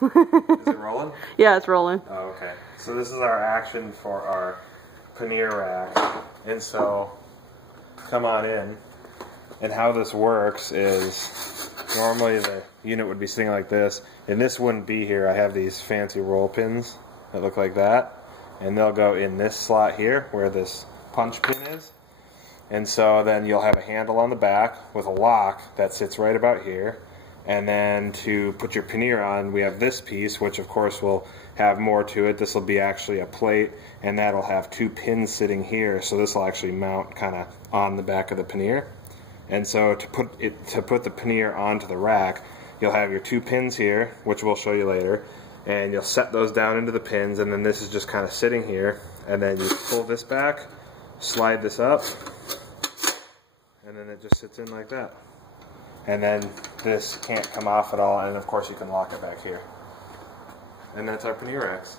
Is it rolling? Yeah, it's rolling. Oh, okay. So this is our action for our pannier rack. And so, come on in. And how this works is, normally the unit would be sitting like this, and this wouldn't be here. I have these fancy roll pins that look like that, and they'll go in this slot here where this punch pin is. And so then you'll have a handle on the back with a lock that sits right about here. And then to put your pannier on, we have this piece, which of course will have more to it. This will be actually a plate, and that'll have two pins sitting here, so this will actually mount kind of on the back of the pannier. And so to put the pannier onto the rack, you'll have your two pins here, which we'll show you later, and you'll set those down into the pins, and then this is just kind of sitting here, and then you pull this back, slide this up, and then it just sits in like that. And then this can't come off at all, and of course you can lock it back here. And that's our pannier racks.